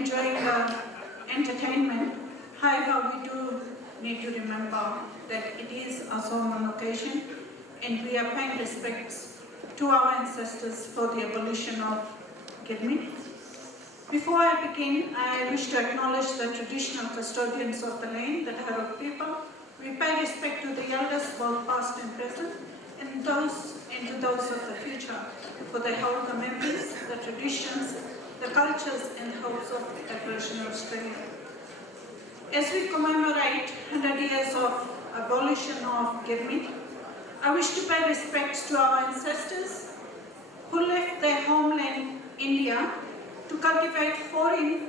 enjoying the entertainment. However, we do need to remember that it is a solemn occasion and we are paying respects to our ancestors for the abolition of Girmit. Before I begin, I wish to acknowledge the traditional custodians of the land, the Dharok people. We pay respect to the elders, both past and present, and to those of the future, for they hold the memories, the traditions, the cultures and hopes of Aboriginal Australia. As we commemorate 100 years of abolition of Girmit, I wish to pay respects to our ancestors who left their homeland, India, to cultivate foreign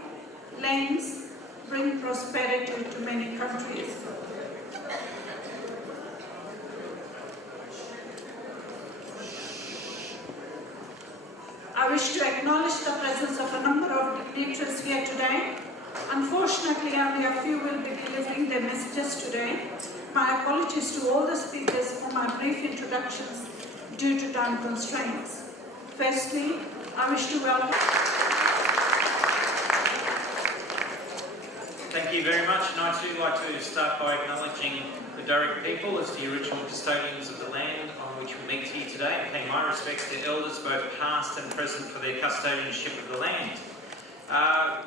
lands, bring prosperity to many countries. I wish to acknowledge the presence of a number of dignitaries here today. Unfortunately, only a few will be delivering their messages today. My apologies to all the speakers for my brief introductions due to time constraints. Firstly, I wish to welcome... Thank you very much, and I'd too like to start by acknowledging the Dharok people as the original custodians of the land on which we meet here today, and paying my respects to elders both past and present for their custodianship of the land. I'd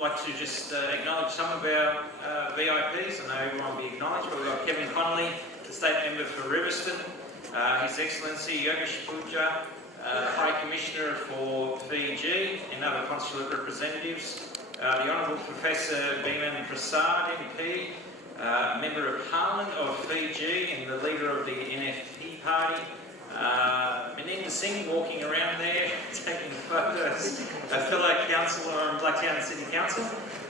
like to just acknowledge some of our VIPs. I know everyone will be acknowledged, but we've got Kevin Connolly, the State Member for Riverstone, His Excellency Yogesh Punja, High Commissioner for Fiji, and other consulate representatives, the Honourable Professor Biman Prasad, MP, Member of Parliament of Fiji and the leader of the NFP party, Meninda Singh walking around there taking photos, a fellow councillor on Blacktown City Council,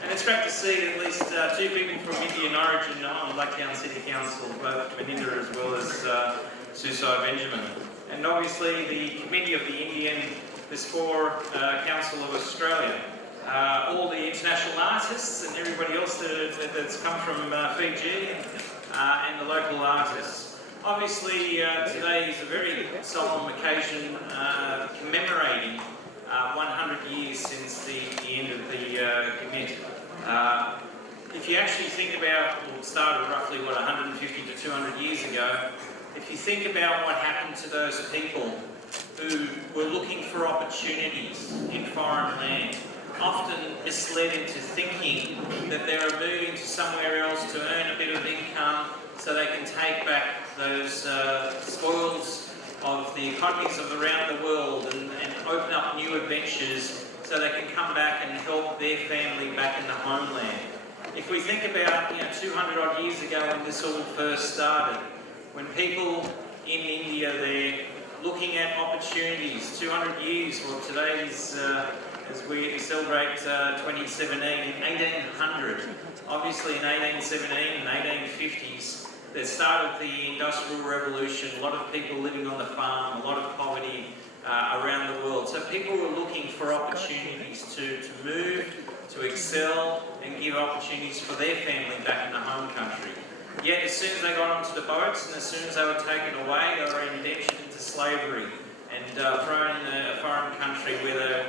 and it's great to see at least two people from Indian origin on Blacktown City Council, both Meninda as well as Susai Benjamin. And obviously the Committee of the Indian Diaspora Council of Australia. All the international artists and everybody else that's come from Fiji and the local artists. Obviously today is a very solemn occasion commemorating 100 years since the end of the Girmit. If you actually think about, well, it started roughly, 150 to 200 years ago, if you think about what happened to those people who were looking for opportunities in foreign land, often misled into thinking that they were moving to somewhere else to earn a bit of income so they can take back those spoils of the economies of around the world and open up new adventures so they can come back and help their family back in the homeland. If we think about 200 odd years ago when this all first started, when people in India they're looking at opportunities, 200 years, well today is as we celebrate 2017, in 1800, obviously in 1817 and 1850s, that started the Industrial Revolution, a lot of people living on the farm, a lot of poverty around the world. So people were looking for opportunities to move, to excel and give opportunities for their family back in the home country. Yet as soon as they got onto the boats and as soon as they were taken away, they were indentured into slavery and thrown in a foreign country where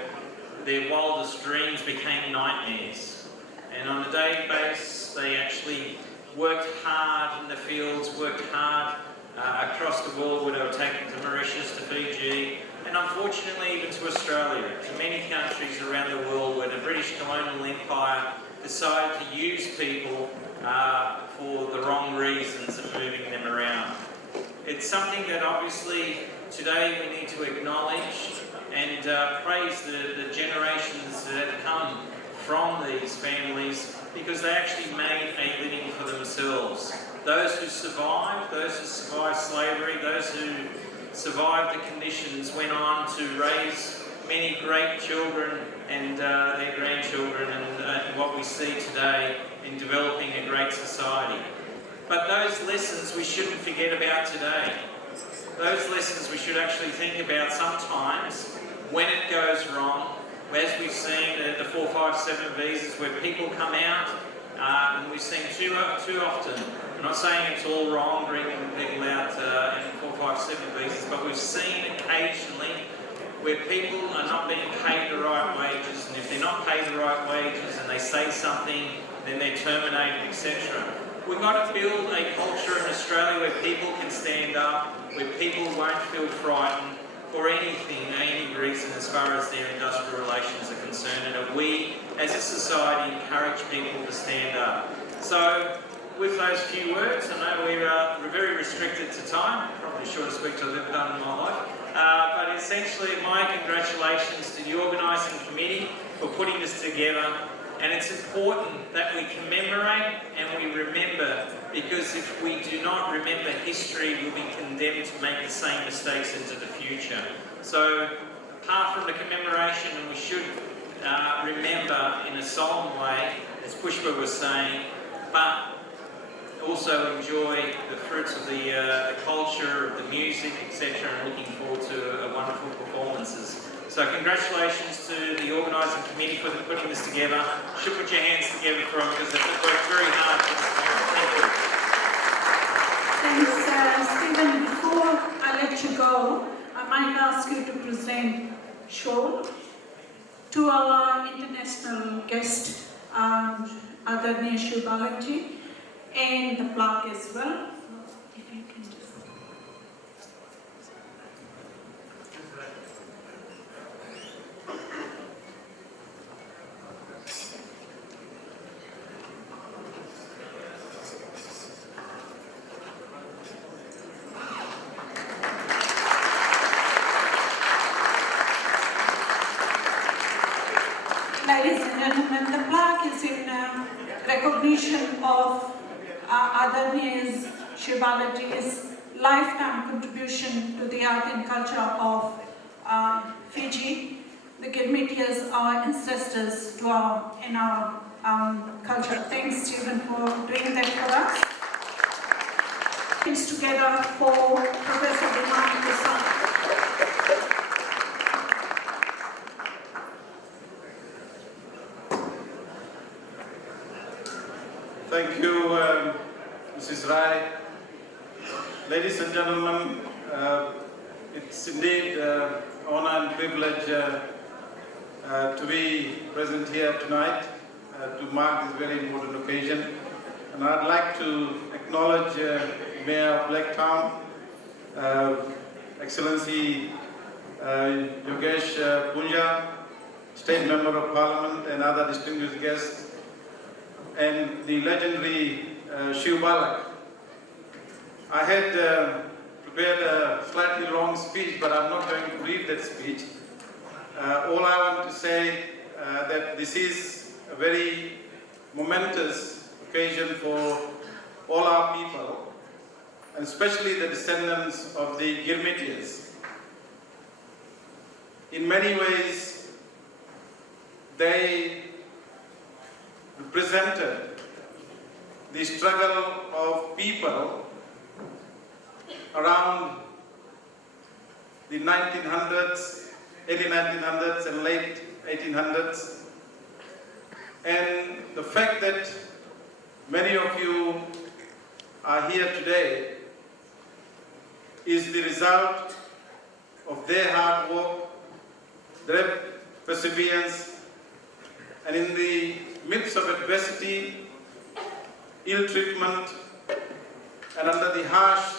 their wildest dreams became nightmares. And on a daily basis, they actually worked hard in the fields, worked hard across the world, where they were taken to Mauritius, to Fiji, and unfortunately even to Australia, to many countries around the world where the British colonial empire decided to use people for the wrong reasons of moving them around. It's something that obviously today we need to acknowledge and praise the generations that have come from these families, because they actually made a living for themselves. Those who survived slavery, those who survived the conditions went on to raise many great children and their grandchildren and what we see today in developing a great society. But those lessons we shouldn't forget about today. Those lessons we should actually think about sometimes when it goes wrong, as we've seen the 457 visas where people come out, and we've seen too often, I'm not saying it's all wrong bringing people out in 457 visas, but we've seen occasionally where people are not being paid the right wages, and if they're not paid the right wages and they say something, then they're terminated, etc. We've got to build a culture in Australia where people can stand up, where people won't feel frightened for anything, any reason as far as their industrial relations are concerned, and that we as a society encourage people to stand up. So with those few words, I know we're very restricted to time, probably the shortest speech I've ever done in my life, but essentially my congratulations to the organising committee for putting this together. And it's important that we commemorate and we remember, because if we do not remember history, we'll be condemned to make the same mistakes into the future. So, apart from the commemoration, and we should remember in a solemn way, as Pushpa was saying, but also enjoy the fruits of the culture, of the music, etc., and looking forward to wonderful performances. So congratulations to the organising committee for putting this together. You should put your hands together for them because they've worked very hard for this time. Thank you. Thanks, Stephen. Before I let you go, I might ask you to present shawl to our international guest, Adharaniya Shiv Balaji, and the plaque as well. If you can just... Ladies and gentlemen, the plaque is in recognition of Adharaniya Shiv Balaji's lifetime contribution to the art and culture of Fiji. The Girmitiyas, our ancestors in our culture. Thanks, Stephen, for doing that for us. It's together for Professor Biman Prasad. Thank you, Mrs. Rai. Ladies and gentlemen, it's indeed an honor and privilege to be present here tonight to mark this very important occasion. And I'd like to acknowledge Mayor of Blacktown, Excellency Yogesh Punja, State Member of Parliament and other distinguished guests, and the legendary Shiv Balak. I had prepared a slightly long speech, but I'm not going to read that speech. All I want to say that this is a very momentous occasion for all our people, and especially the descendants of the Girmitiyas. In many ways, they represented the struggle of people around the 1900s, early 1900s and late 1800s. And the fact that many of you are here today is the result of their hard work, their perseverance, and in the midst of adversity, ill treatment, and under the harsh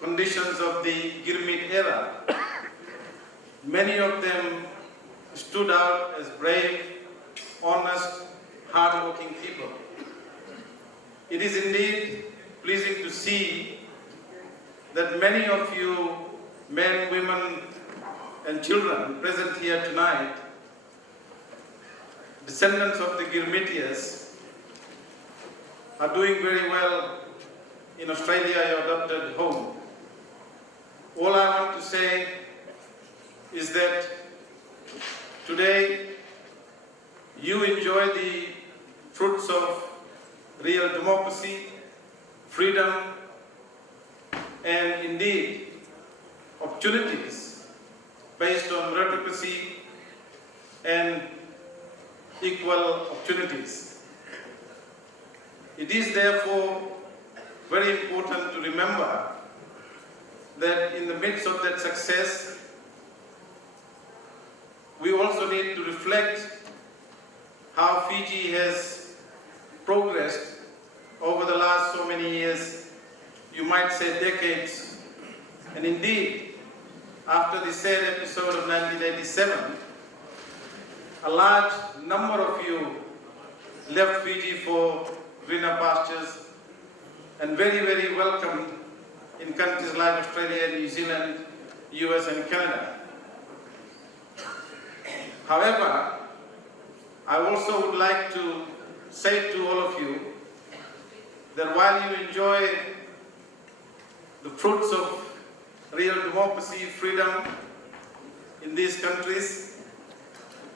conditions of the Girmit era, many of them stood out as brave, honest, hard-working people. It is indeed pleasing to see that many of you, men, women, and children present here tonight, descendants of the Girmitiyas, are doing very well in Australia, your adopted home. All I want to say is that today you enjoy the fruits of real democracy, freedom, and indeed opportunities based on meritocracy and equal opportunities. It is therefore very important to remember that in the midst of that success, to reflect how Fiji has progressed over the last so many years, you might say decades. And indeed, after the sad episode of 1987, a large number of you left Fiji for greener pastures and very, very welcome in countries like Australia, New Zealand, US and Canada. However, I also would like to say to all of you that while you enjoy the fruits of real democracy, freedom in these countries,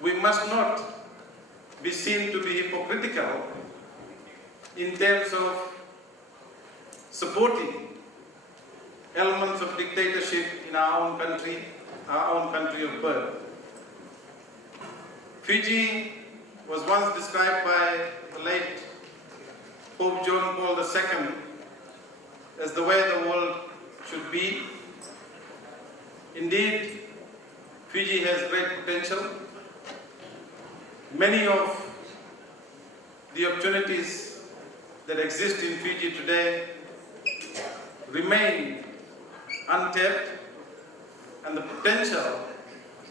we must not be seen to be hypocritical in terms of supporting elements of dictatorship in our own country of birth. Fiji was once described by the late Pope John Paul II as the way the world should be. Indeed, Fiji has great potential. Many of the opportunities that exist in Fiji today remain untapped, and the potential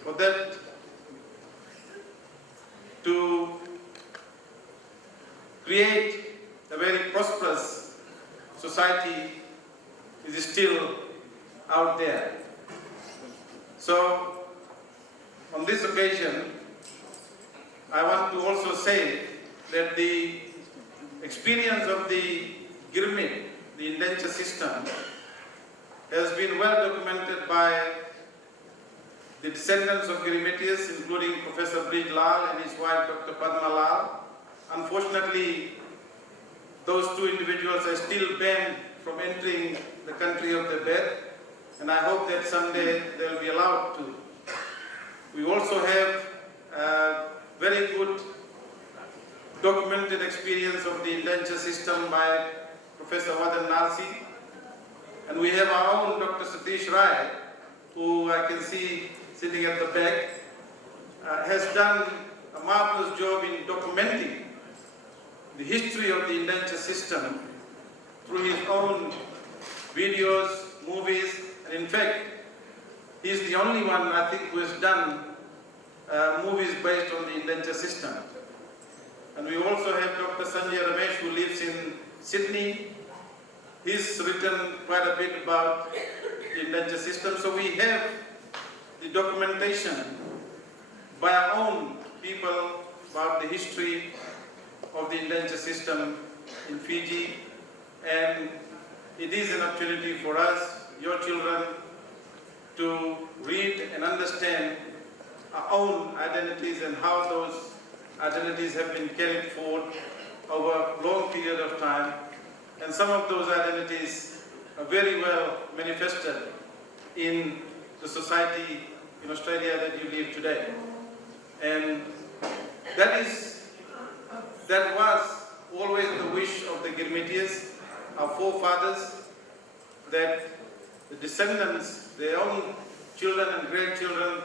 for that to create a very prosperous society is still out there. So, on this occasion, I want to also say that the experience of the Girmit, the indenture system, has been well documented by the descendants of Girmitiyas, including Professor Vijay and his wife Dr. Padma Lal. Unfortunately, those two individuals are still banned from entering the country of their birth, and I hope that someday they'll be allowed to. We also have a very good documented experience of the indenture system by Professor Wadan Narsi, and we have our own Dr. Satish Rai, who I can see sitting at the back, has done a marvelous job in documenting the history of the indenture system through his own videos, movies, and in fact, he's the only one, I think, who has done movies based on the indenture system. And we also have Dr. Sanjay Ramesh, who lives in Sydney. He's written quite a bit about the indenture system. So we have the documentation by our own people about the history of the indenture system in Fiji. And it is an opportunity for us, your children, to read and understand our own identities and how those identities have been carried forward over a long period of time. And some of those identities are very well manifested in the society in Australia that you live today. And that was always the wish of the Girmitiyas, our forefathers, that the descendants, their own children and grandchildren,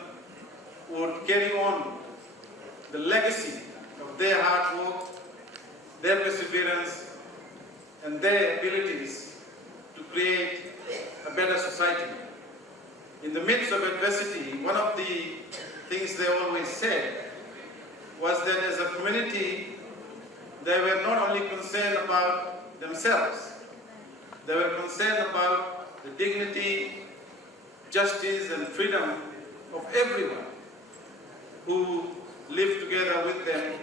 would carry on the legacy of their hard work, their perseverance, and their abilities to create a better society. In the midst of adversity, one of the things they always said was that as a community, they were not only concerned about themselves, they were concerned about the dignity, justice, and freedom of everyone who lived together with them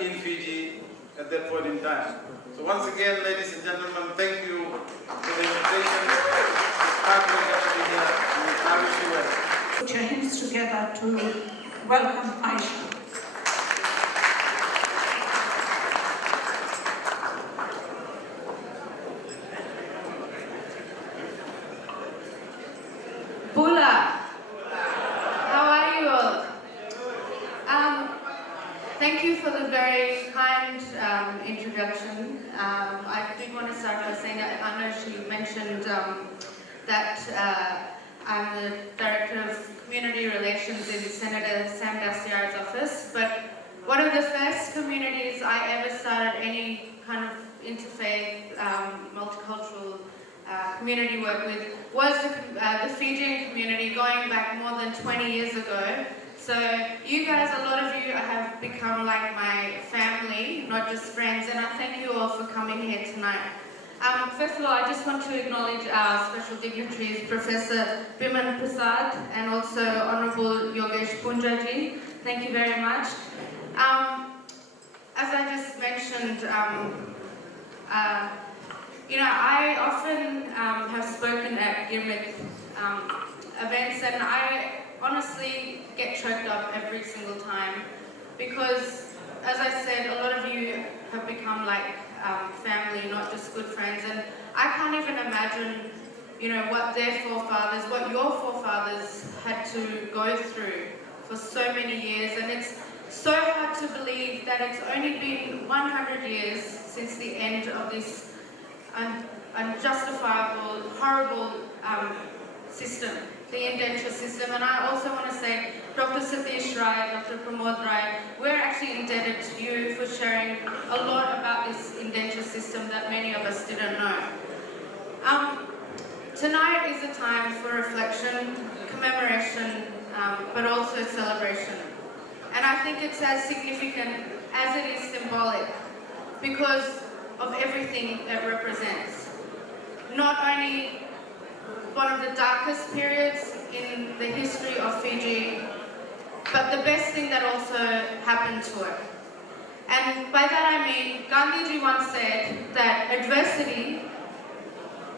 in Fiji at that point in time. So once again, ladies and gentlemen, thank you for the invitation. It's our pleasure to be here, and I wish you well. Put your hands together to welcome Aisha. Bula, how are you all? Thank you for the very kind introduction. I did want to start by saying that I know she mentioned that I'm the Director of community relations in Senator Sam Dastyar's office, but one of the first communities I ever started any kind of interfaith, multicultural community work with was the Fijian community going back more than 20 years ago. So you guys, a lot of you have become like my family, not just friends, and I thank you all for coming here tonight. First of all, I just want to acknowledge our special dignitaries, Professor Biman Prasad and also Honourable Yogesh Punja ji. Thank you very much. As I just mentioned, I often have spoken at Girmit events, and I honestly get choked up every single time because, as I said, a lot of you have become like family, not just good friends, and I can't even imagine, what their forefathers, what your forefathers had to go through for so many years, and it's so hard to believe that it's only been 100 years since the end of this unjustifiable, horrible system, the indenture system. And I also want to say, Dr. Satish Rai, Dr. Pramod Rai, we're actually indebted to you for sharing a lot about this indenture system that many of us didn't know. Tonight is a time for reflection, commemoration, but also celebration. And I think it's as significant as it is symbolic because of everything it represents. Not only one of the darkest periods in the history of Fiji, but the best thing that also happened to it. And by that I mean, Gandhiji once said that adversity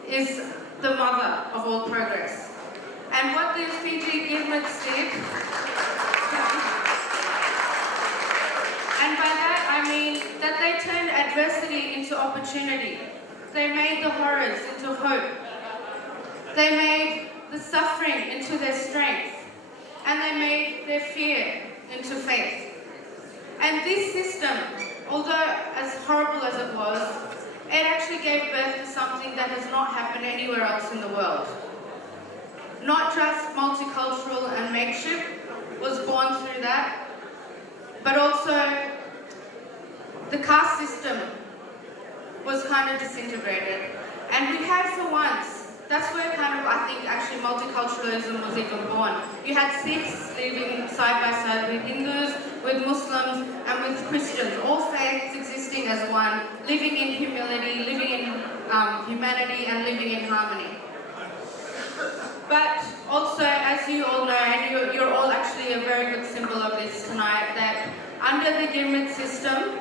is the mother of all progress. And what the Fiji Girmits did, and by that I mean that they turned adversity into opportunity. They made the horrors into hope. They made the suffering into their strength. And they made their fear into faith. And this system, although as horrible as it was, it actually gave birth to something that has not happened anywhere else in the world. Not just multicultural and mateship was born through that, but also the caste system was kind of disintegrated. And we had for once, that's where kind of, I think, actually multiculturalism was even born. You had Sikhs living side by side with Hindus, with Muslims, and with Christians, all faiths existing as one, living in humility, living in humanity, and living in harmony. But also, as you all know, and you're all actually a very good symbol of this tonight, that under the Girmit system,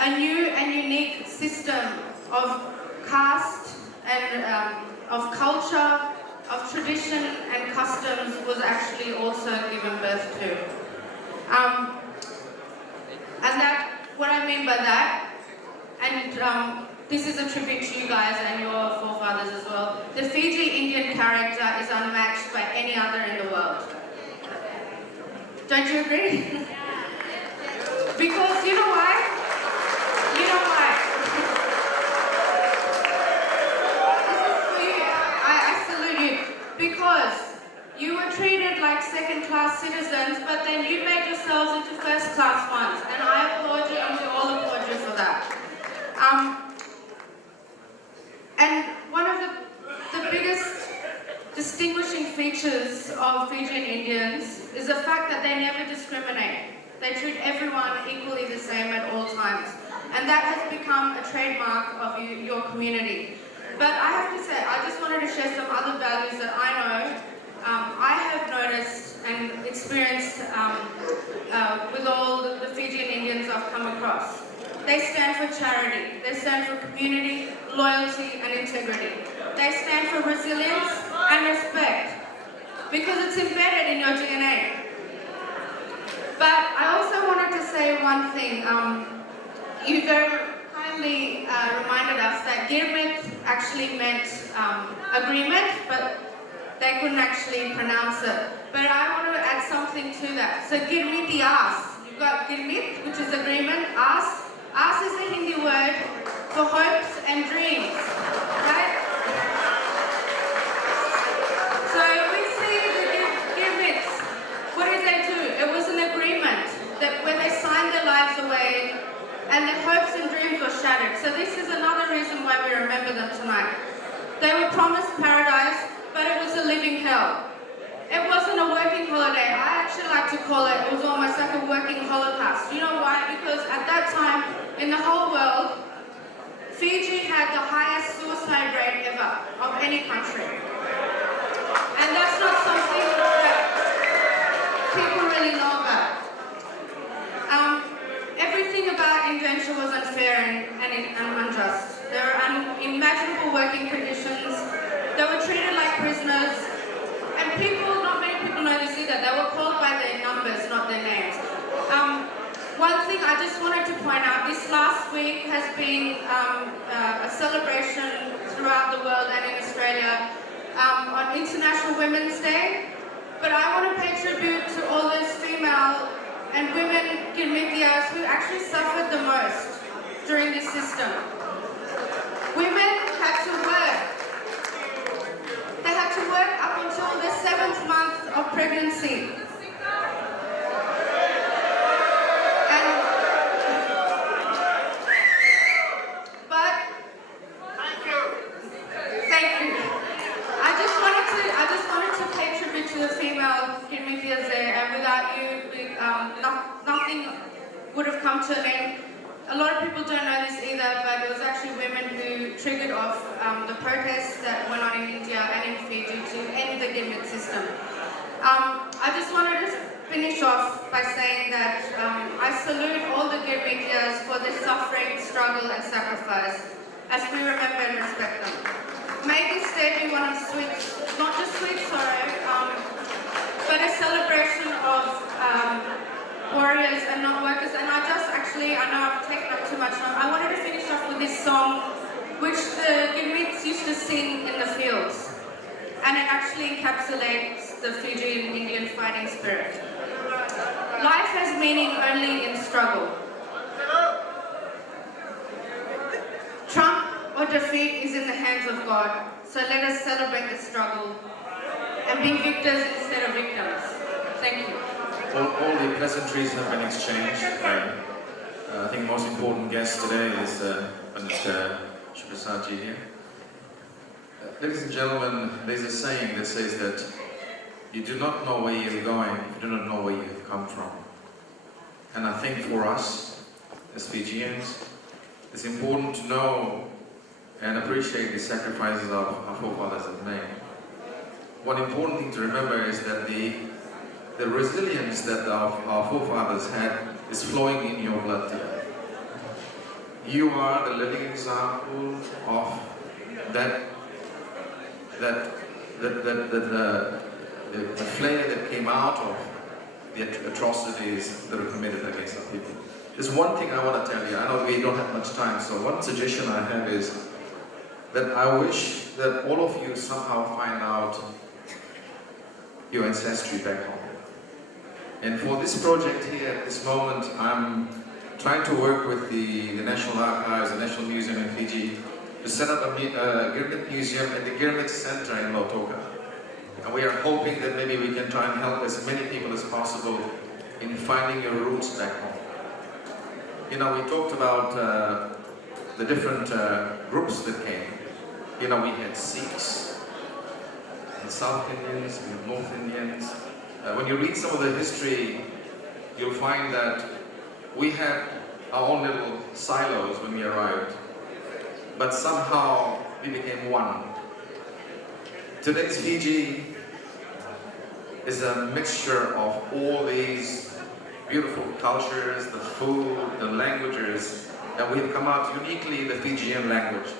a new and unique system of caste and of culture, of tradition and customs was actually also given birth to. And that, what I mean by that, and this is a tribute to you guys and your forefathers as well, the Fiji Indian character is unmatched by any other in the world. Don't you agree? Because you know why? You know why? This is for you. I salute you. Because you were treated like second-class citizens, but then you made yourselves into first-class ones. And I applaud you, and we all applaud you for that. And one of the biggest distinguishing features of Fijian Indians is the fact that they never discriminate. They treat everyone equally the same at all times. And that has become a trademark of your community. But I have to say, I just wanted to share some other values that I know, I have noticed and experienced with all the Fijian Indians I've come across. They stand for charity, they stand for community, loyalty and integrity. They stand for resilience and respect because it's embedded in your DNA. But I also wanted to say one thing. You very kindly reminded us that Girmit actually meant agreement, but they couldn't actually pronounce it. But I want to add something to that. So Girmitiyas, you've got Girmit, which is agreement, as. As is the Hindi word for hopes and dreams, right? So we see the Girmit dreams were shattered. So this is another reason why we remember them tonight. They were promised paradise, but it was a living hell. It wasn't a working holiday. I actually like to call it was almost like a working holocaust. You know why? Because at that time, in the whole world, Fiji had the highest suicide rate ever of any country. And that's not something that people really know about. Everything about indenture was unfair and unjust. There were unimaginable working conditions. They were treated like prisoners. And people, not many people know this either, they were called by their numbers, not their names. One thing I just wanted to point out, this last week has been a celebration throughout the world and in Australia on International Women's Day. But I want to pay tribute to all those female and women Girmitiyas who actually suffered the most during this system. Women had to work. They had to work up until the 7th month of pregnancy. Thank you. I just wanted to pay tribute to the female Girmitiyas there, and without you, nothing would have come to an end. A lot of people don't know this either, but it was actually women who triggered off the protests that went on in India and in Fiji to end the Girmit system. I just wanted to finish off by saying that I salute all the Girmitiyas for their suffering, struggle and sacrifice as we remember and respect them. May this day be one of sweet, not just sweet sorrow, but a celebration of warriors and not workers. And I know I've taken up too much time. I wanted to finish off with this song which the Girmits used to sing in the fields. And it actually encapsulates the Fijian Indian fighting spirit. Life has meaning only in struggle. Trump or defeat is in the hands of God, so let us celebrate the struggle and be victors instead of victims. Thank you. All the pleasantries have been exchanged. I think the most important guest today is Mr. Prasad here. Ladies and gentlemen, there's a saying that says that you do not know where you're going if you do not know where you have come from. And I think for us, as Fijians, it's important to know and appreciate the sacrifices our forefathers have made. One important thing to remember is that the resilience that our forefathers had is flowing in your blood today. You are the living example of the flare that came out of the atrocities that were committed against our people. There's one thing I want to tell you. I know we don't have much time, so one suggestion I have is that I wish that all of you somehow find out your ancestry back home. And for this project here at this moment, I'm trying to work with the National Archives, the National Museum in Fiji, to set up a Girmit museum at the Girmit Center in Lautoka. And we are hoping that maybe we can try and help as many people as possible in finding your roots back home. You know, we talked about the different groups that came. You know, we had Sikhs, and South Indians, and North Indians. When you read some of the history, you'll find that we had our own little silos when we arrived, but somehow we became one. Today's Fiji is a mixture of all these beautiful cultures, the food, the languages, and we've come out uniquely the Fijian language.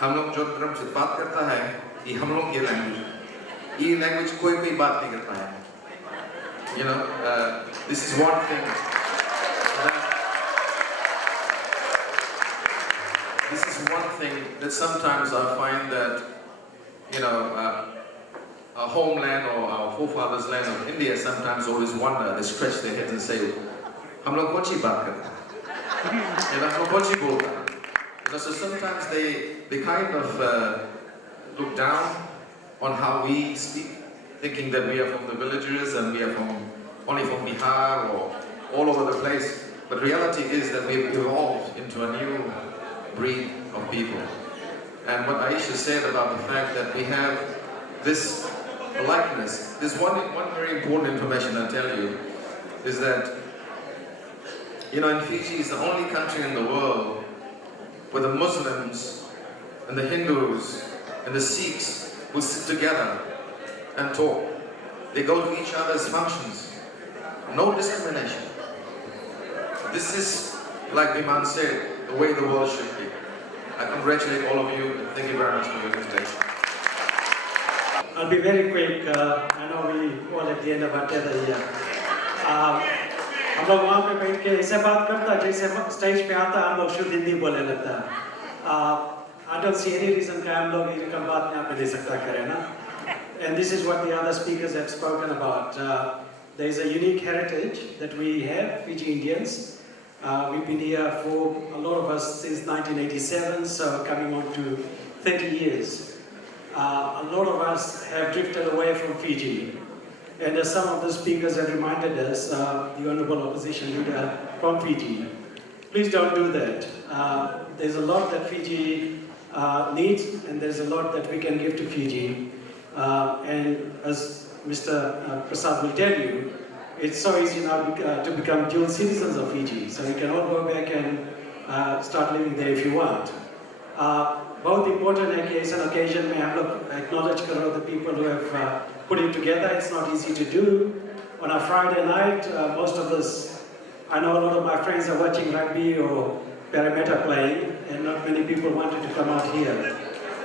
हम लोग जो धर्म से बात करता है, ये हम लोग की लैंग्वेज है। ये लैंग्वेज कोई बात नहीं करता है। You know, this is one thing. This is one thing that sometimes I find that, you know, our homeland or our forefathers' land of India sometimes always wonder. They scratch their heads and say, "हम लोग कौन सी बात करते हैं? You know, हम लोग कौन सी बोलते हैं?" So sometimes they kind of look down on how we speak, thinking that we are from the villages and we are only from Bihar or all over the place. But reality is that we've evolved into a new breed of people. And what Aisha said about the fact that we have this likeness, this one very important information I'll tell you is that, in Fiji is the only country in the world where the Muslims and the Hindus and the Sikhs will sit together and talk. They go to each other's functions. No discrimination. This is, like Biman said, the way the world should be. I congratulate all of you and thank you very much for your invitation. I'll be very quick. I know we all at the end of our tether here. हम लोग वहाँ पे बैठ के ऐसे बात करता जैसे स्टेज पे आता हम लोग शुद्ध हिंदी बोले लगता I don't see any reason कि हम लोग ये कम बात यहाँ पे ले सकता करें ना. And this is what the other speakers have spoken about. There is a unique heritage that we have, Fiji Indians. We've been here for, a lot of us, since 1987, so coming on to 30 years. A lot of us have drifted away from Fiji. And as some of the speakers have reminded us, the Honourable Opposition Leader from Fiji, please don't do that. There's a lot that Fiji needs, and there's a lot that we can give to Fiji. And as Mr. Prasad will tell you, it's so easy now to become dual citizens of Fiji. So you can all go back and start living there if you want. बहुत important है कि ऐसा occasion में हम लोग acknowledge करो the people who have put it together. It's not easy to do. On a Friday night, most of us, I know a lot of my friends are watching rugby or Parramatta playing, and not many people wanted to come out here.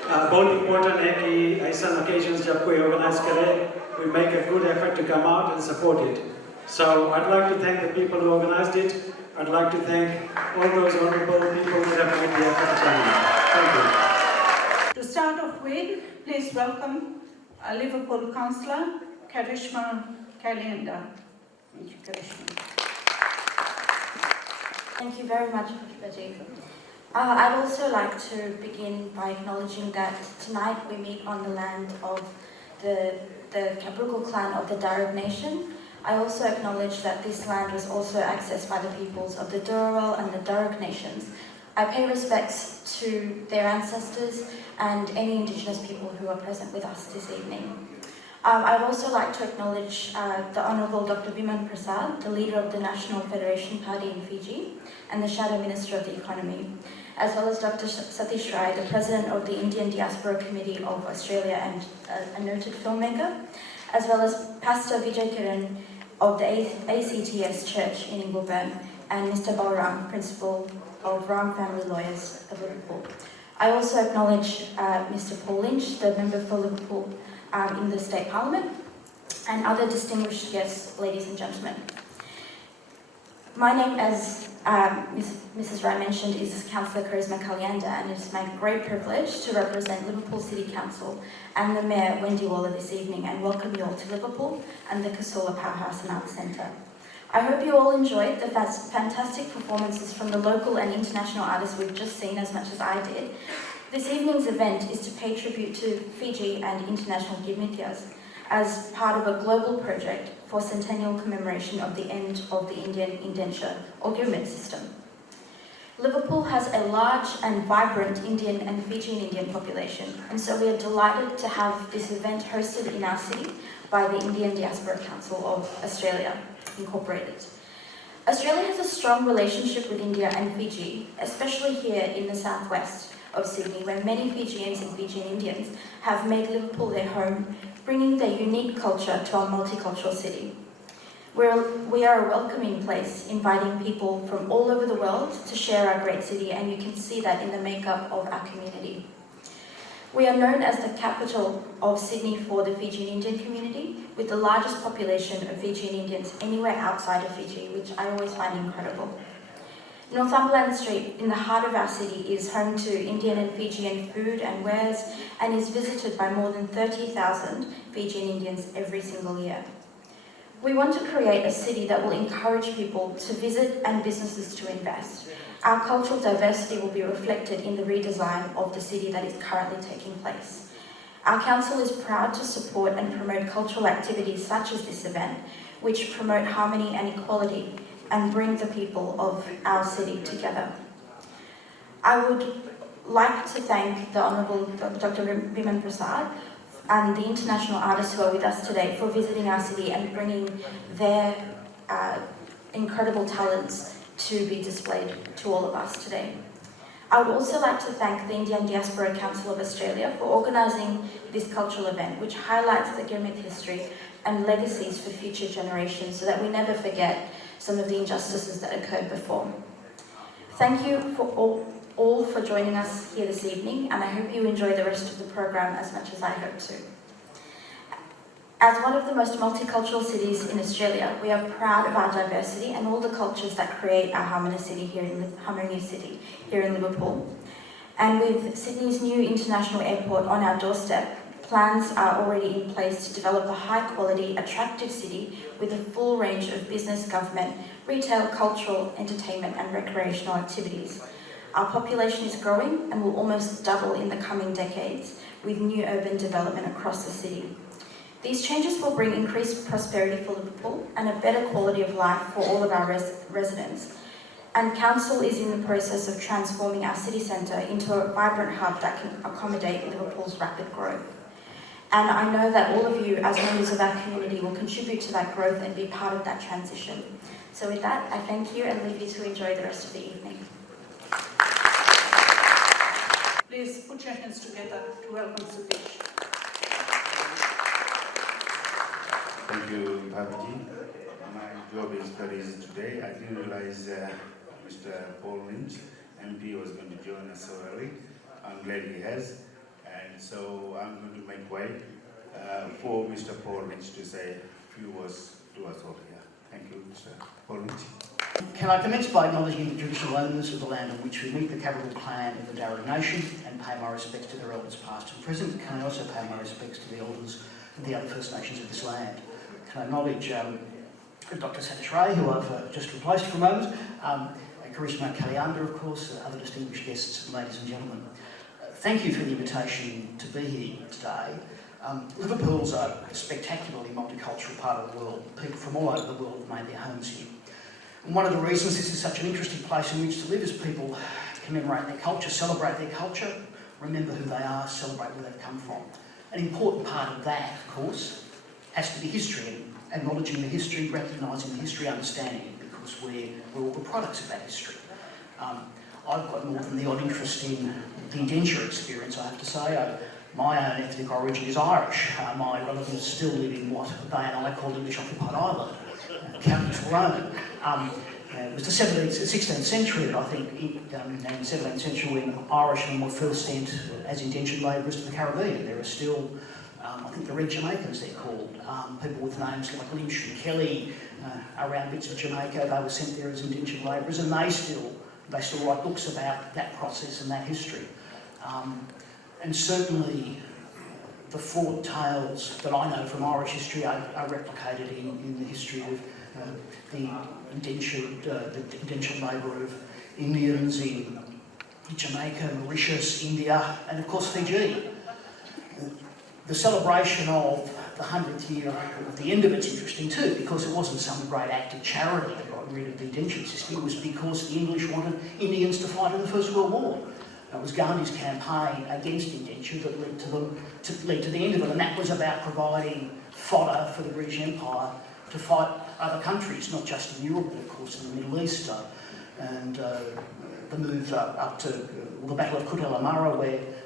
बहुत important है कि ऐसा occasions जब कोई organize करे, we make a good effort to come out and support it. So I'd like to thank the people who organized it. I'd like to thank all those honourable people that have made the effort to come here. Thank you. To start off with, please welcome Liverpool Councillor Charishma Kalyanda. Thank you, Charishma. Thank you very much, Vijay. I'd also like to begin by acknowledging that tonight we meet on the land of the Kabrugal clan of the Darug Nation. I also acknowledge that this land was also accessed by the peoples of the Durawal and the Darug Nations. I pay respects to their ancestors and any Indigenous people who are present with us this evening. I'd also like to acknowledge the Honourable Dr. Biman Prasad, the leader of the National Federation Party in Fiji and the Shadow Minister of the Economy, as well as Dr. Satish Rai, the President of the Indian Diaspora Committee of Australia and a noted filmmaker, as well as Pastor Vijay Karan of the ACTS Church in Ingleburn, and Mr. Balram, Principal of Ram Family Lawyers of Liverpool. I also acknowledge Mr. Paul Lynch, the member for Liverpool in the State Parliament, and other distinguished guests, ladies and gentlemen. My name, as Mrs. Rai mentioned, is Councillor Charishma Kalyanda, and it is my great privilege to represent Liverpool City Council and the Mayor, Wendy Waller, this evening, and welcome you all to Liverpool and the Cllr Powerhouse and Arts Centre. I hope you all enjoyed the fantastic performances from the local and international artists we've just seen as much as I did. This evening's event is to pay tribute to Fiji and international Girmitiyas as part of a global project for centennial commemoration of the end of the Indian indenture or Girmit system. Liverpool has a large and vibrant Indian and Fijian Indian population, and so we are delighted to have this event hosted in our city by the Indian Diaspora Council of Australia, Incorporated. Australia has a strong relationship with India and Fiji, especially here in the southwest of Sydney, where many Fijians and Fijian Indians have made Liverpool their home, bringing their unique culture to our multicultural city. We are a welcoming place, inviting people from all over the world to share our great city, and you can see that in the makeup of our community. We are known as the capital of Sydney for the Fijian Indian community, with the largest population of Fijian Indians anywhere outside of Fiji, which I always find incredible. Northumberland Street, in the heart of our city, is home to Indian and Fijian food and wares, and is visited by more than 30,000 Fijian Indians every single year. We want to create a city that will encourage people to visit and businesses to invest. Our cultural diversity will be reflected in the redesign of the city that is currently taking place. Our council is proud to support and promote cultural activities such as this event, which promote harmony and equality and bring the people of our city together. I would like to thank the Honourable Dr. Biman Prasad and the international artists who are with us today for visiting our city and bringing their incredible talents to be displayed to all of us today. I would also like to thank the Indian Diaspora Council of Australia for organising this cultural event, which highlights the Girmit history and legacies for future generations so that we never forget some of the injustices that occurred before. Thank you for all for joining us here this evening, and I hope you enjoy the rest of the program as much as I hope to. As one of the most multicultural cities in Australia, we are proud of our diversity and all the cultures that create our harmonious city here in Liverpool. And with Sydney's new international airport on our doorstep, plans are already in place to develop a high-quality, attractive city with a full range of business, government, retail, cultural, entertainment and recreational activities. Our population is growing and will almost double in the coming decades with new urban development across the city. These changes will bring increased prosperity for Liverpool and a better quality of life for all of our residents. And Council is in the process of transforming our city centre into a vibrant hub that can accommodate Liverpool's rapid growth. And I know that all of you, as members of our community, will contribute to that growth and be part of that transition. So with that, I thank you and leave you to enjoy the rest of the evening. Please put your hands together to welcome Satish. Thank you, Bhabiji. My job is very easy today. I didn't realize Mr. Paul Lynch, MP, was going to join us so early. I'm glad he has. And so I'm going to make way for Mr. Paul Lynch to say a few words to us all here. Thank you, Mr. Paul Lynch. Can I commence by acknowledging the traditional owners of the land on which we meet, the Capital Clan of the Darug Nation, and pay my respects to their elders past and present. Can I also pay my respects to the elders of the other First Nations of this land? Can I acknowledge Dr. Satish Rai, who I've just replaced for a moment, Charishma Kalyanda, of course, other distinguished guests, ladies and gentlemen. Thank you for the invitation to be here today. Liverpool's a spectacularly multicultural part of the world. People from all over the world have made their homes here. And one of the reasons this is such an interesting place in which to live is people commemorate their culture, celebrate their culture, remember who they are, celebrate where they've come from. An important part of that, of course, has to be history, and acknowledging the history, recognising the history, understanding it, because we're all the products of that history. I've got more than the odd interest in the indenture experience, I have to say. My own ethnic origin is Irish. My relatives still live in what they and I call English-occupied Ireland, County Tyrone. It was the 16th century, I think, in the 17th century, when Irishmen were first sent as indentured labourers to the Caribbean. There are still, I think, the Red Jamaicans, they're called, people with names like Lynch and Kelly around bits of Jamaica. They were sent there as indentured labourers, and they still write books about that process and that history. And certainly the fraught tales that I know from Irish history are replicated in the history of the indentured labour of Indians in Jamaica, Mauritius, India, and of course Fiji. The celebration of the 100th year of the end of it's interesting too, because it wasn't some great act of charity that got rid of the indenture system. It was because the English wanted Indians to fight in the First World War. It was Gandhi's campaign against indenture that led to the end of it, and that was about providing fodder for the British Empire to fight other countries, not just in Europe, but of course in the Middle East, and the move up to the Battle of Kut El Amara,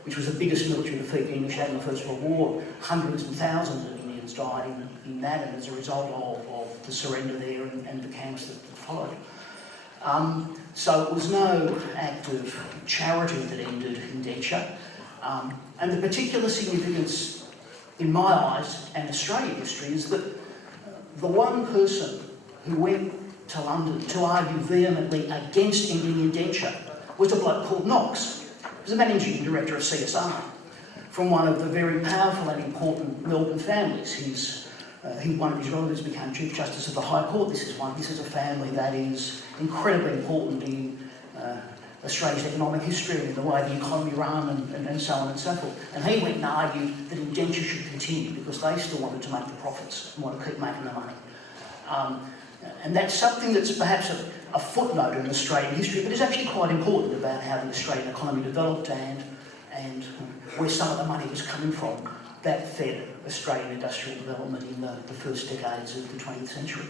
which was the biggest military defeat the English had in the First World War. Hundreds and thousands of Indians died in that, and as a result of the surrender there and the camps that followed. So it was no act of charity that ended indenture, and the particular significance in my eyes and Australian history is that the one person who went to London to argue vehemently against ending indenture was a bloke called Knox. He was a managing director of CSR from one of the very powerful and important Melbourne families. One of his relatives became Chief Justice of the High Court. This is a family that is incredibly important in Australia's economic history and the way the economy ran and so on and so forth. And he went and argued that indenture should continue because they still wanted to make the profits and wanted to keep making the money. And that's something that's perhaps a footnote in Australian history, but is actually quite important about how the Australian economy developed and where some of the money was coming from that fed Australian industrial development in the first decades of the 20th century.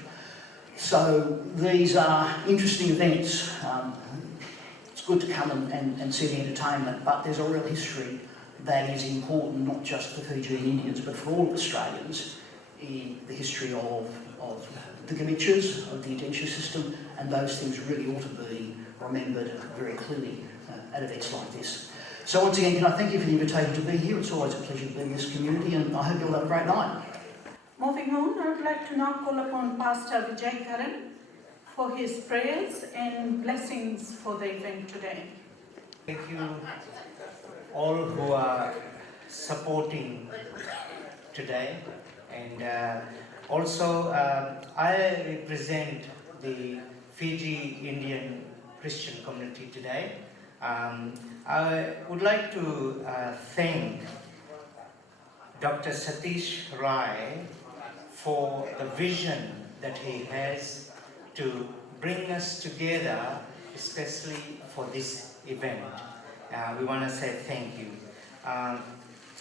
So these are interesting events. It's good to come and see the entertainment, but there's a real history that is important, not just for Fijian Indians, but for all Australians, in the history of the Girmitiyas, of the indenture system, and those things really ought to be remembered very clearly at events like this. So once again, can I thank you for the invitation to be here. It's always a pleasure to be in this community, and I hope you all have a great night. Moving on, I would like to now call upon Pastor Vijay Karan for his prayers and blessings for the event today. Thank you all who are supporting today, and also I represent the Fiji Indian Christian community today. I would like to thank Dr. Satish Rai for the vision that he has to bring us together, especially for this event. We want to say thank you.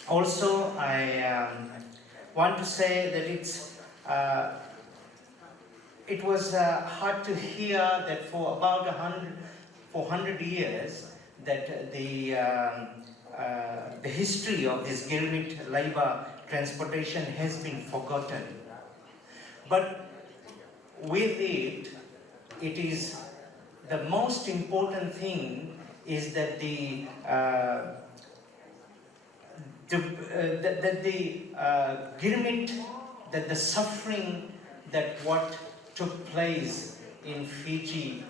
Also, I want to say that it was hard to hear that for about 400 years that the history of this Girmit labor transportation has been forgotten. But with it, it is the most important thing is that the Girmit, that the suffering that what took place in Fiji,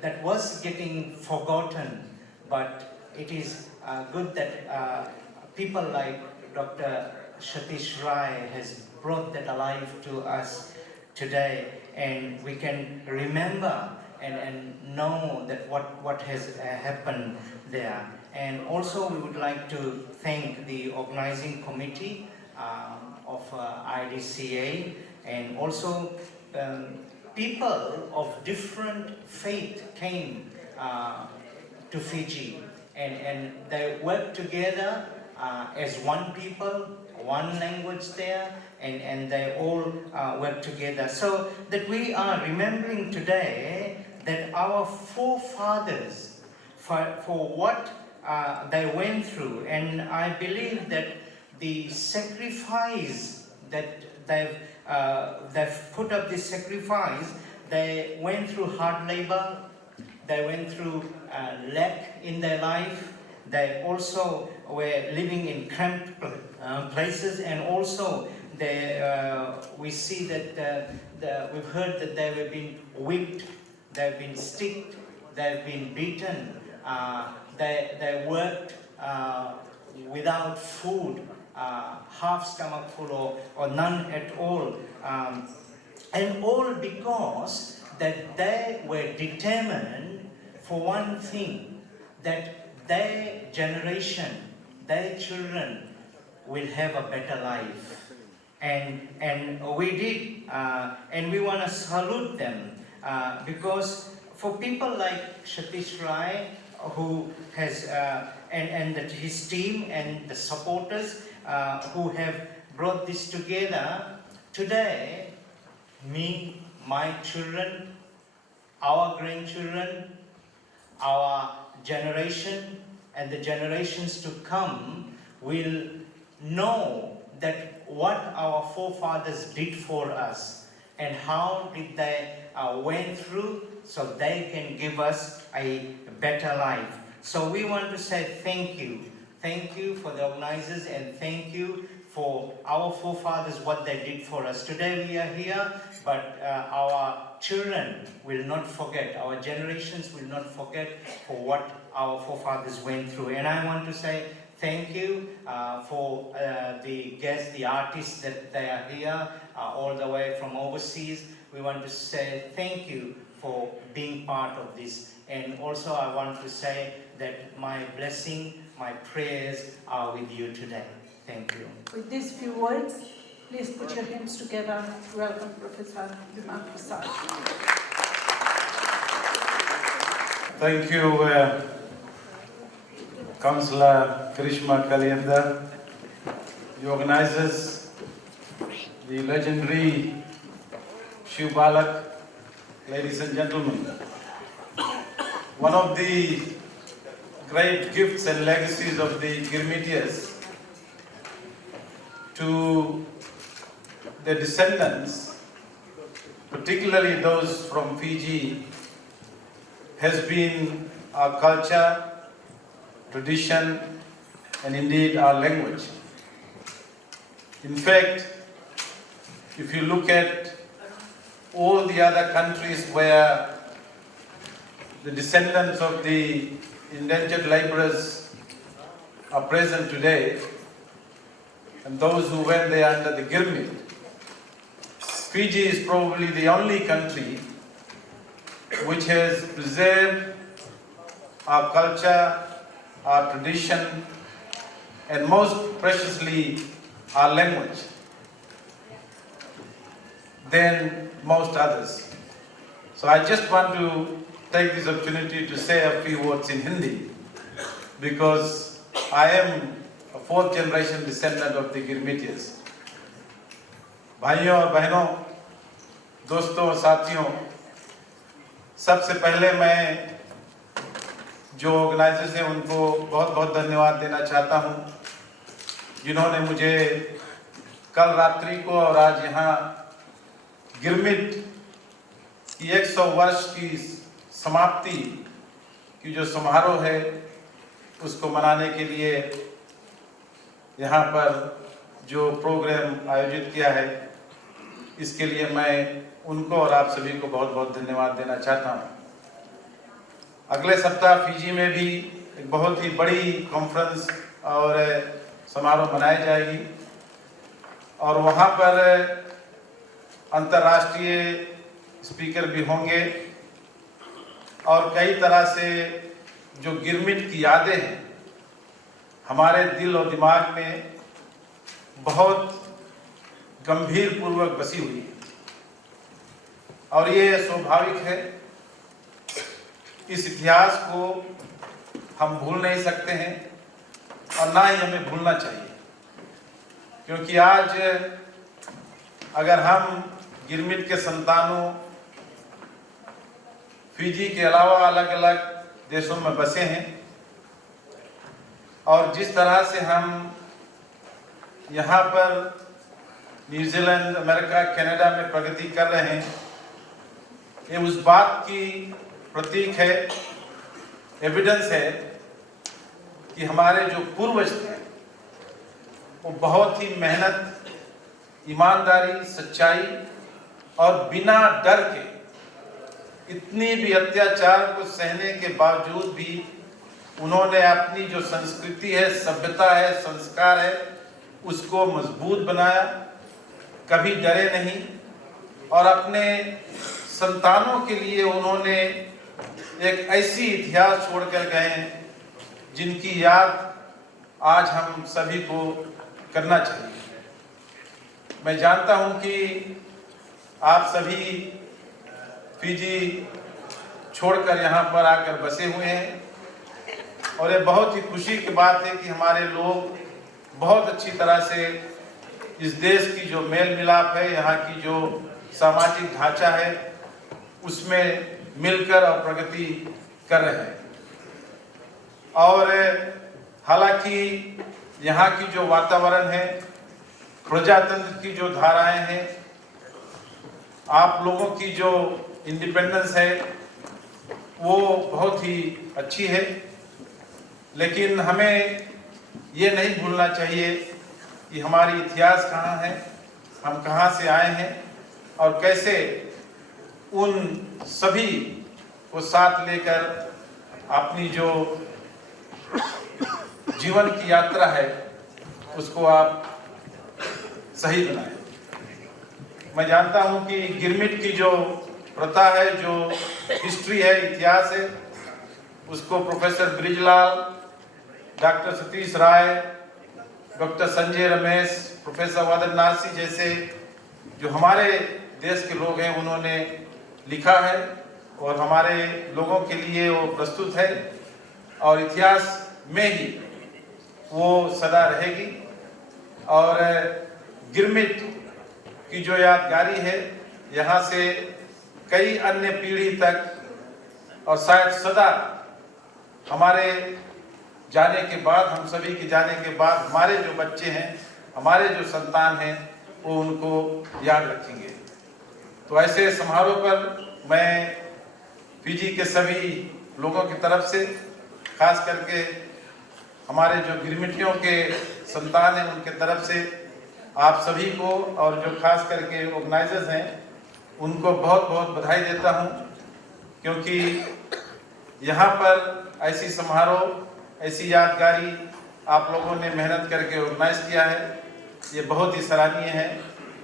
that was getting forgotten, but it is good that people like Dr. Satish Rai has brought that alive to us today, and we can remember and know that what has happened there. And also we would like to thank the organizing committee of IDCA, and also people of different faith came to Fiji, and they worked together as one people, one language there, and they all work together. So that we are remembering today that our forefathers, for what they went through, and I believe that the sacrifice that they've put up this sacrifice, they went through hard labor, they went through lack in their life, they also were living in cramped places, and also we see that we've heard that they have been whipped, they've been sticked, they've been beaten, they worked without food, half stomach full or none at all, and all because that they were determined for one thing, that their generation, their children will have a better life. And we did, and we want to salute them, because for people like Satish Rai, who has, and his team and the supporters who have brought this together, today, me, my children, our grandchildren, our generation, and the generations to come will know that what our forefathers did for us and how did they went through, so they can give us a better life. So we want to say thank you. Thank you for the organizers, and thank you for our forefathers, what they did for us. Today we are here, but our children will not forget, our generations will not forget for what our forefathers went through. And I want to say thank you for the guests, the artists that they are here, all the way from overseas. We want to say thank you for being part of this. And also I want to say that my blessing, my prayers are with you today. Thank you. With these few words, Please put your hands together to welcome Professor Biman Prasad. Thank you, Cllr Charishma Kalyanda, the organizers, the legendary Shiv Balak, ladies and gentlemen. One of the great gifts and legacies of the Girmitiyas to their descendants, particularly those from Fiji, has been our culture, tradition, and indeed our language. In fact, if you look at all the other countries where the descendants of the indentured laborers are present today, and those who went there under the Girmit, Fiji is probably the only country which has preserved our culture, our tradition, and most preciously, our language than most others. So I just want to take this opportunity to say a few words in Hindi, because I am a fourth generation descendant of the Girmitiyas. भाइयों और बहनों, दोस्तों और साथियों, सबसे पहले मैं जो ऑर्गेनाइजर्स हैं उनको बहुत बहुत धन्यवाद देना चाहता हूं, जिन्होंने मुझे कल रात्रि को और आज यहाँ गिरमिट की 100 वर्ष की समाप्ति की जो समारोह है उसको मनाने के लिए यहाँ पर जो प्रोग्राम आयोजित किया है, इसके लिए मैं उनको और आप सभी को बहुत बहुत धन्यवाद देना चाहता हूँ। अगले सप्ताह फिजी में भी एक बहुत ही बड़ी कॉन्फ्रेंस और समारोह मनाई जाएगी और वहाँ पर अंतर्राष्ट्रीय स्पीकर भी होंगे और कई तरह से जो गिरमिट की यादें हैं हमारे दिल और दिमाग में बहुत गंभीर पूर्वक बसी हुई है और ये स्वाभाविक है। इस इतिहास को हम भूल नहीं सकते हैं और ना ही हमें भूलना चाहिए, क्योंकि आज अगर हम गिरमिट के संतानों फिजी के अलावा अलग अलग देशों में बसे हैं और जिस तरह से हम यहाँ पर न्यूजीलैंड, अमेरिका, कनाडा में प्रगति कर रहे हैं, ये उस बात की प्रतीक है, एविडेंस है कि हमारे जो पूर्वज थे वो बहुत ही मेहनत, ईमानदारी, सच्चाई और बिना डर के इतनी भी अत्याचार को सहने के बावजूद भी उन्होंने अपनी जो संस्कृति है, सभ्यता है, संस्कार है, उसको मजबूत बनाया, कभी डरे नहीं और अपने संतानों के लिए उन्होंने एक ऐसी इतिहास छोड़कर गए जिनकी याद आज हम सभी को करना चाहिए। मैं जानता हूं कि आप सभी फिजी छोड़कर यहाँ पर आकर बसे हुए हैं और ये बहुत ही खुशी की बात है कि हमारे लोग बहुत अच्छी तरह से इस देश की जो मेल मिलाप है, यहाँ की जो सामाजिक ढांचा है, उसमें मिलकर और प्रगति कर रहे हैं। और हालांकि यहाँ की जो वातावरण है, प्रजातंत्र की जो धाराएं हैं, आप लोगों की जो इंडिपेंडेंस है वो बहुत ही अच्छी है, लेकिन हमें ये नहीं भूलना चाहिए कि हमारी इतिहास कहाँ है, हम कहाँ से आए हैं और कैसे उन सभी को साथ लेकर अपनी जो जीवन की यात्रा है उसको आप सही बनाएं। मैं जानता हूं कि गिरमिट की जो प्रथा है, जो हिस्ट्री है, इतिहास है, उसको प्रोफेसर ब्रिजलाल, डॉक्टर सतीश राय, डॉक्टर संजय रमेश प्रोफेसर वादन नारसी जैसे जो हमारे देश के लोग हैं उन्होंने लिखा है और हमारे लोगों के लिए वो प्रस्तुत है और इतिहास में ही वो सदा रहेगी। और गिरमिट की जो यादगारी है यहाँ से कई अन्य पीढ़ी तक और शायद सदा हमारे जाने के बाद, हम सभी के जाने के बाद हमारे जो बच्चे हैं, हमारे जो संतान हैं, वो उनको याद रखेंगे। तो ऐसे समारोह पर मैं फिजी के सभी लोगों की तरफ से, खास करके हमारे जो गिरमिटियों के संतान हैं उनके तरफ से आप सभी को और जो खास करके ऑर्गेनाइजर्स हैं उनको बहुत बहुत बधाई देता हूं, क्योंकि यहाँ पर ऐसी समारोह, ऐसी यादगारी आप लोगों ने मेहनत करके ऑर्गेनाइज किया है, ये बहुत ही सराहनीय है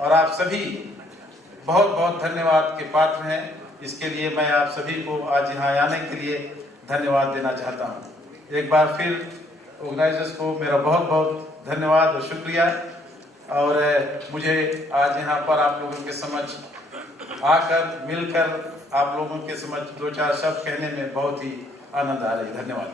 और आप सभी बहुत बहुत धन्यवाद के पात्र हैं। इसके लिए मैं आप सभी को आज यहाँ आने के लिए धन्यवाद देना चाहता हूँ। एक बार फिर ऑर्गेनाइजर्स को मेरा बहुत बहुत धन्यवाद और शुक्रिया। और मुझे आज यहाँ पर आप लोगों के समक्ष आकर, मिलकर आप लोगों के समक्ष दो चार शब्द कहने में बहुत ही आनंद आ रही है। धन्यवाद।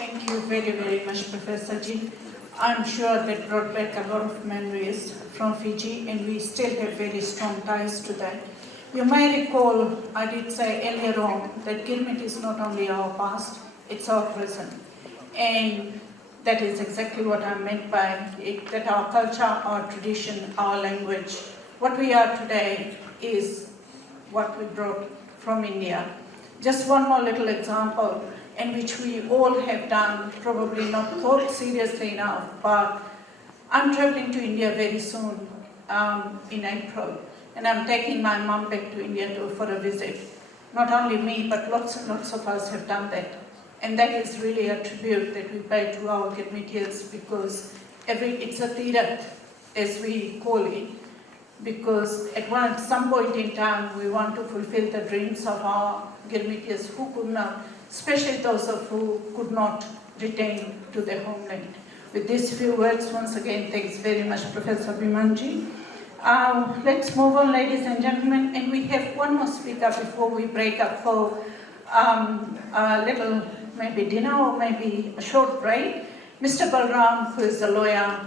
Thank you very, very much, Professor Ji. I'm sure that brought back a lot of memories from Fiji, and we still have very strong ties to that. You may recall, I did say earlier on, that Girmit is not only our past, it's our present. And that is exactly what I meant by it, that our culture, our tradition, our language, what we are today is what we brought from India. Just one more little example, in which we all have done, probably not thought seriously enough, but I'm traveling to India very soon in April, and I'm taking my mum back to India for a visit. Not only me, but lots and lots of us have done that. And that is really a tribute that we pay to our Girmitiyas, because it's a tirat, as we call it, because at some point in time we want to fulfill the dreams of our Girmitiyas who could not, especially those of who could not return to their homeland. With these few words, once again, thanks very much, Professor Biman Ji. Let's move on, ladies and gentlemen, and we have one more speaker before we break up for a little, maybe dinner or maybe a short break. Mr. Balram, who is a lawyer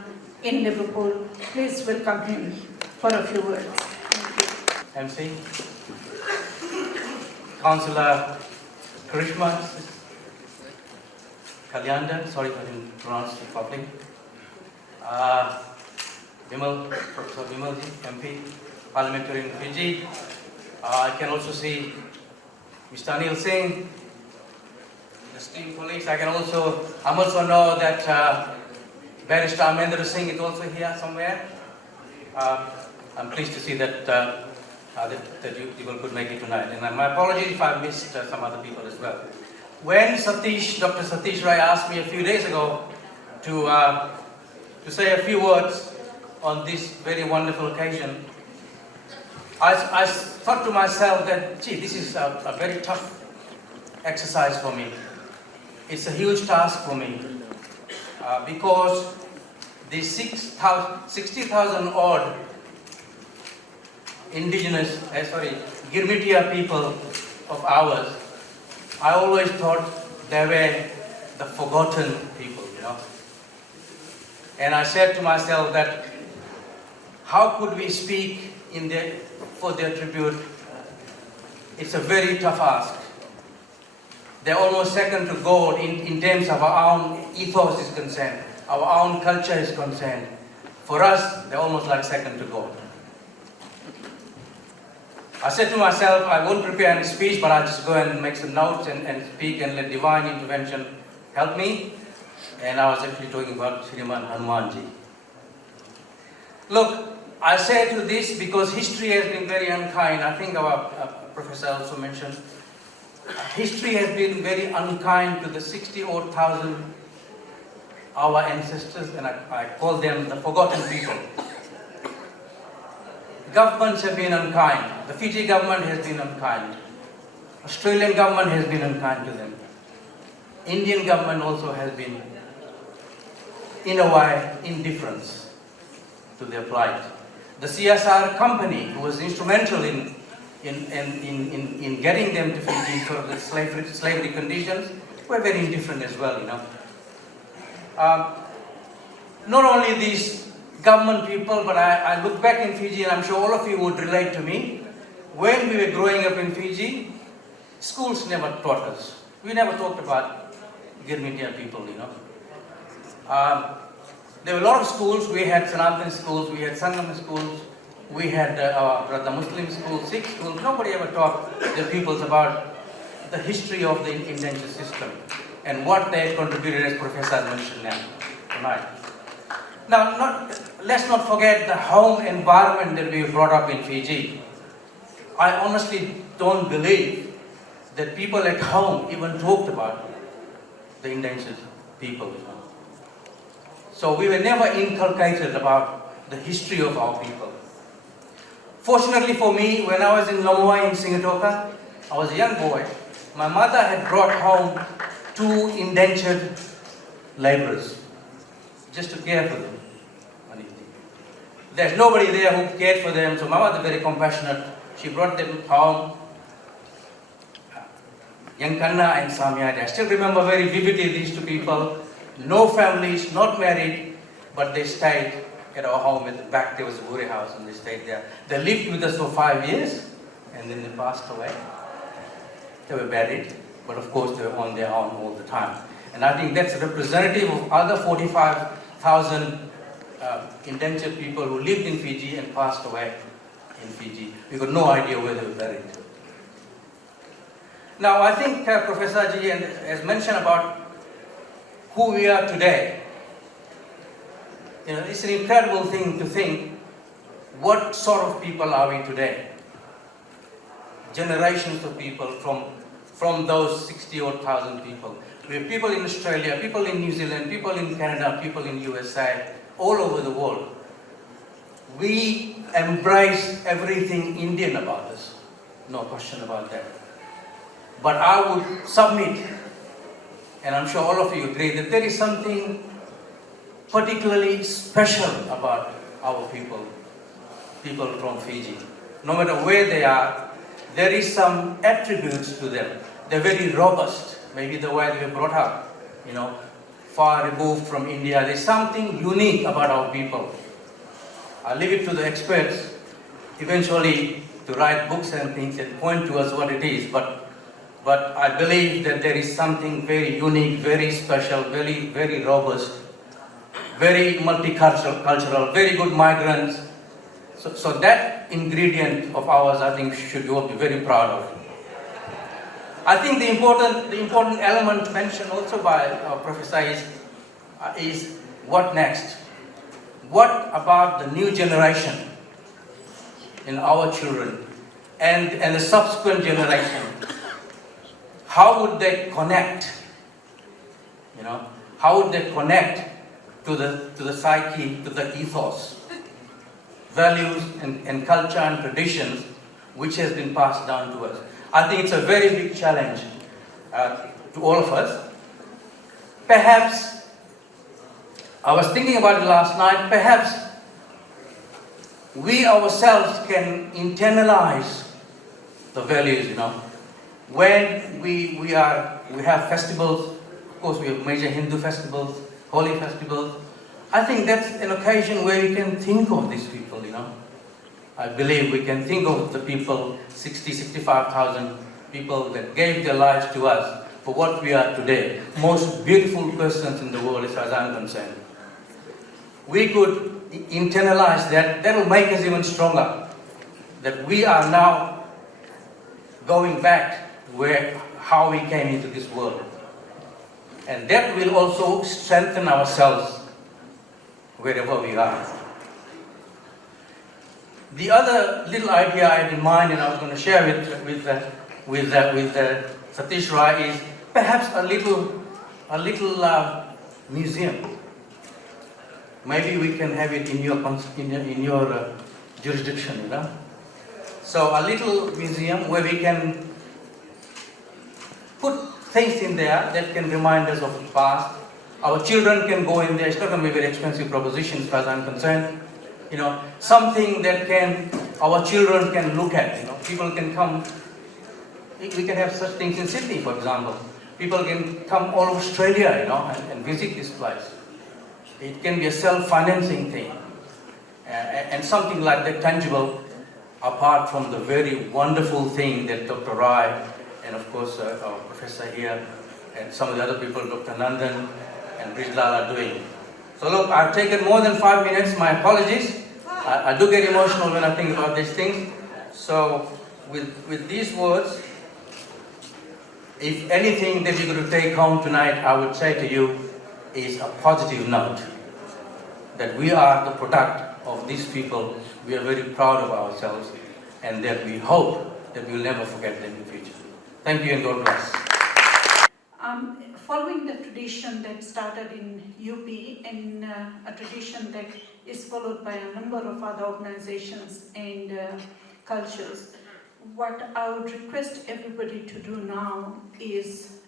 in Liverpool, please welcome him for a few words. MC, Cllr Charishma Kalyanda, sorry if I didn't pronounce it properly. Professor Bimal Ji, MP, parliamentarian in Fiji. I can also see Mr. Anil Singh, the esteemed colleagues. I'm also know that Barrister Amendra Singh is also here somewhere. I'm pleased to see that that you people could make it tonight. And my apologies if I missed some other people as well. When Dr. Satish Rai asked me a few days ago to say a few words on this very wonderful occasion, I thought to myself that, gee, this is a very tough exercise for me. It's a huge task for me because the 60,000 odd indigenous, Girmitiya people of ours, I always thought they were the forgotten people, you know. And I said to myself that how could we speak for their tribute? It's a very tough ask. They're almost second to God in terms of our own ethos is concerned, our own culture is concerned. For us, they're almost like second to God. I said to myself, I won't prepare any speech, but I'll just go and make some notes and speak and let divine intervention help me. And I was actually talking about Sriman Hanumanji. Look, I say to this because history has been very unkind. I think our professor also mentioned, history has been very unkind to the 60,000 our ancestors, and I call them the forgotten people. Governments have been unkind. The Fiji government has been unkind. Australian government has been unkind to them. Indian government also has been, in a way, indifference to their plight. The CSR company, who was instrumental in getting them to Fiji for the slavery conditions, were very indifferent as well, Not only these government people, but I look back in Fiji, and I'm sure all of you would relate to me. When we were growing up in Fiji, schools never taught us. We never talked about Girmitiyas people, There were a lot of schools. We had Sanatan schools, we had Sangam schools, we had the Muslim schools, Sikh schools. Nobody ever taught the pupils about the history of the indenture system and what they contributed, as Professor mentioned tonight. Now, let's not forget the home environment that we brought up in Fiji. I honestly don't believe that people at home even talked about the indentured people. So we were never inculcated about the history of our people. Fortunately for me, when I was in Lomoa in Singatoka, I was a young boy. My mother had brought home 2 indentured laborers just to care for them. There's nobody there who cared for them, so my mother was very compassionate. She brought them home, Yankanna and Samyad. I still remember very vividly these 2 people. No families, not married, but they stayed at our home. At the back there was a Buri house, and they stayed there. They lived with us for 5 years, and then they passed away. They were buried, but of course they were on their own all the time. And I think that's representative of other 45,000 indentured people who lived in Fiji and passed away in Fiji. We got no idea where they were buried. Now, I think Professor Ji has mentioned about who we are today. It's an incredible thing to think, what sort of people are we today? Generations of people from those 60,000 people. We have people in Australia, people in New Zealand, people in Canada, people in USA, all over the world. We embrace everything Indian about us. No question about that. But I would submit, and I'm sure all of you agree, that there is something particularly special about our people from Fiji. No matter where they are, there is some attributes to them. They're very robust, maybe the way they were brought up, far removed from India. There's something unique about our people. I leave it to the experts eventually to write books and things and point to us what it is, but I believe that there is something very unique, very special, very, very robust, very multicultural, very good migrants. So that ingredient of ours, I think, should all be very proud of. I think the important element mentioned also by Professor is what next? What about the new generation in our children and the subsequent generation? How would they connect? How would they connect to the psyche, to the ethos, values and culture and traditions which has been passed down to us? I think it's a very big challenge to all of us. Perhaps, I was thinking about it last night, perhaps we ourselves can internalize the values, When we have festivals, of course we have major Hindu festivals, holy festivals. I think that's an occasion where we can think of these people, I believe we can think of the people, 65,000 people that gave their lives to us for what we are today. Most beautiful persons in the world, as far as I'm concerned. We could internalize that. That will make us even stronger. That we are now going back how we came into this world. And that will also strengthen ourselves wherever we are. The other little idea I had in mind, and I was going to share with Satish Rai, is perhaps a little museum. Maybe we can have it in your jurisdiction, So a little museum where we can put things in there that can remind us of the past. Our children can go in there. It's not going to be a very expensive proposition as far as I'm concerned. You know, something that our children can look at. You know, people can come. We can have such things in Sydney, for example. People can come all over Australia, you know, and visit this place. It can be a self-financing thing, and something like that tangible, apart from the very wonderful thing that Dr. Rai and of course our professor here and some of the other people, Dr. Nandan and Brijlal, are doing. So look, I've taken more than 5 minutes. My apologies. I do get emotional when I think about these things. So with these words, if anything that you're going to take home tonight, I would say to you, is a positive note. That we are the product of these people. We are very proud of ourselves, and that we hope that we'll never forget them in the future. Thank you and God bless. Following the tradition that started in UP and a tradition that is followed by a number of other organizations and cultures, what I would request everybody to do now is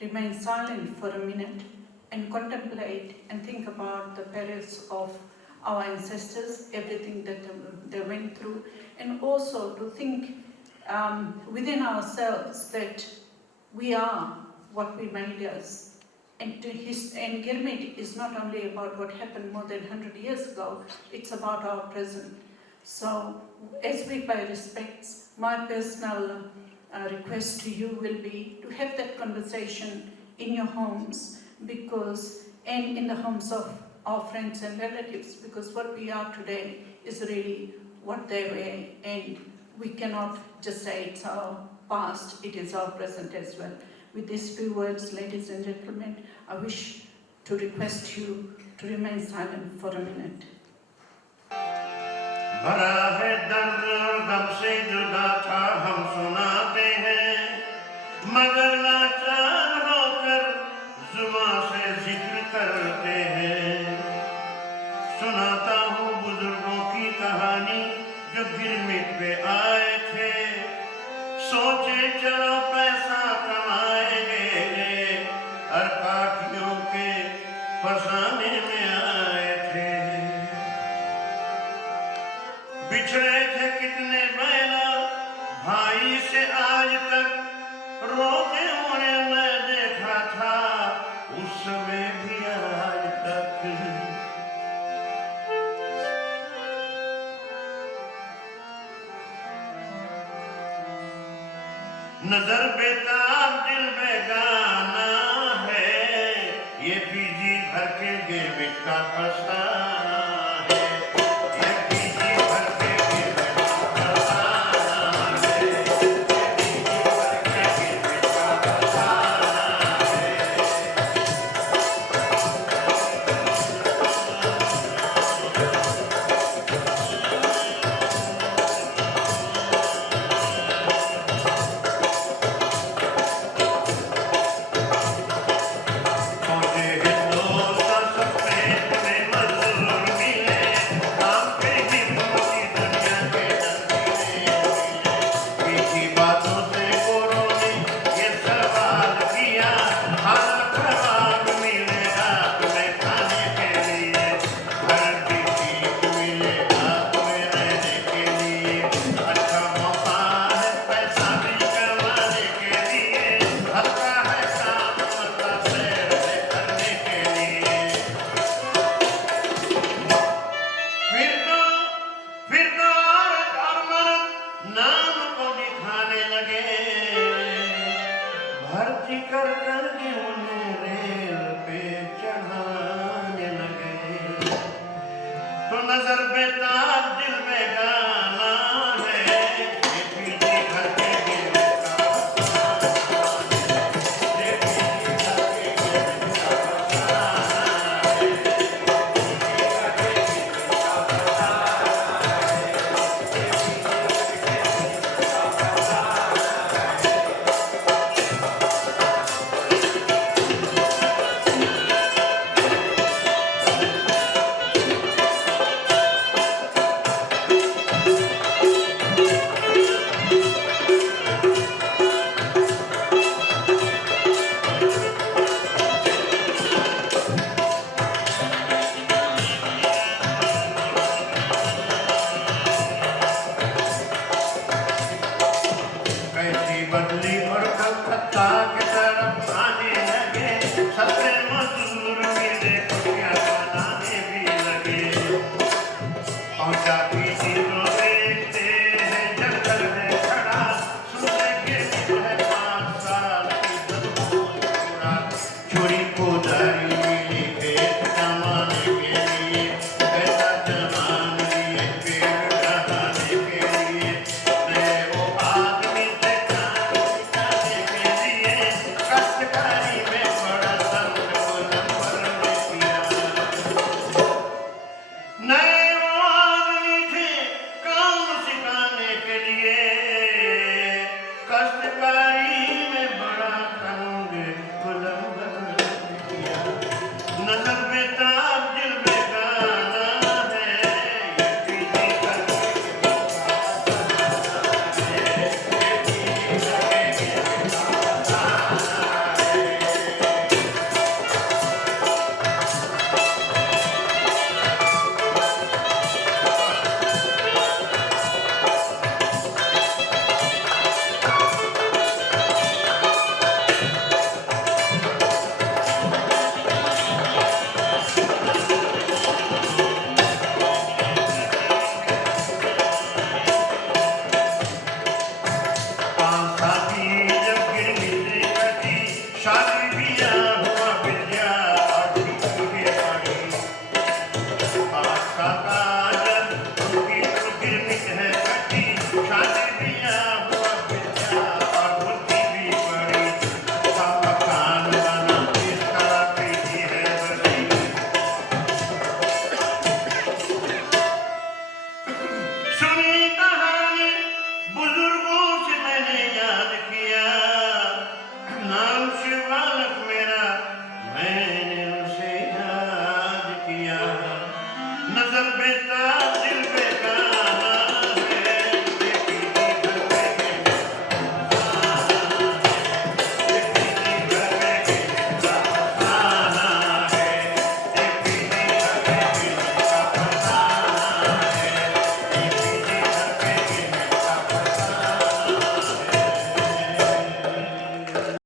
remain silent for a minute and contemplate and think about the perils of our ancestors, everything that they went through, and also to think within ourselves that we are what we made us. And Girmit is not only about what happened more than 100 years ago, it's about our present. So, as we pay respects, my personal request to you will be to have that conversation in your homes, and in the homes of our friends and relatives, because what we are today is really what they were, and we cannot just say it's our past, it is our present as well. With these few words, ladies and gentlemen, I wish to request you to remain silent for a minute. भरा है दर्द और गम से जुदा था हम सुनाते हैं मगर लाचार होकर जुबां से जिक्र करते हैं सुनाता हूँ बुजुर्गों की कहानी जो गिरमिट पे आए थे सोचे चलो पैसा कमाएंगे और काठियों के फसाने में आए थे बिछड़े थे कितने बैला भाई से आज तक रोते हुए मैं देखा था उस समय भी आज तक नजर बेताब दिल बेगाना है ये पीजी भर के गिरमिट का फसाना है ये पीजी भर के गिरमिट का फसाना है ये पीजी भर के गिरमिट का फसाना है का काजल उनकी तो गिरमिट है कटी शादी बियाह हुआ विद्या और बुद्धि भी बड़ी मकान बना इस कला पीढ़ी है बड़ी सुनी कहानी बुजुर्गों से मैंने याद किया नाम शिवालक मेरा मैं